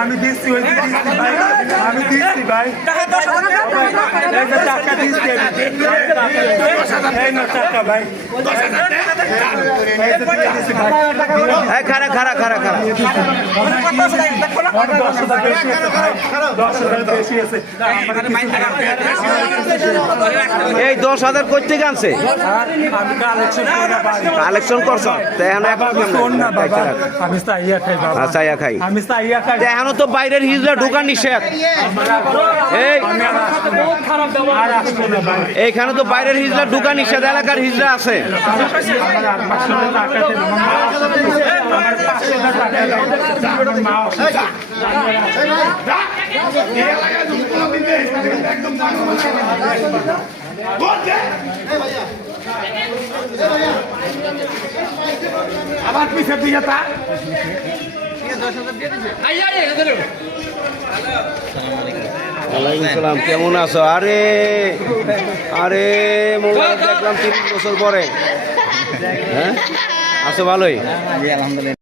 আমি দিচ্ছি ভাই টাকা দিচ্ছি ভাই খারা খারা খারা খারা 10,000 বেশি আছে। এই 10,000 কই থেকে আনছে কালেকশন করছ চাইয়া খাই এখনো তো বাইরের হিজড়া ঢোকা নিষেধ এইখানে তো বাইরের হিজড়া ঢোকা নিষেধ এলাকার হিজড়া আছে আবার পিছে দিয়ে তা সালাম কেমন আছো আরে আরে মোবাইল দেখলাম 3 বছর পরে হ্যাঁ আছো ভালোই আলহামদুলিল্লাহ।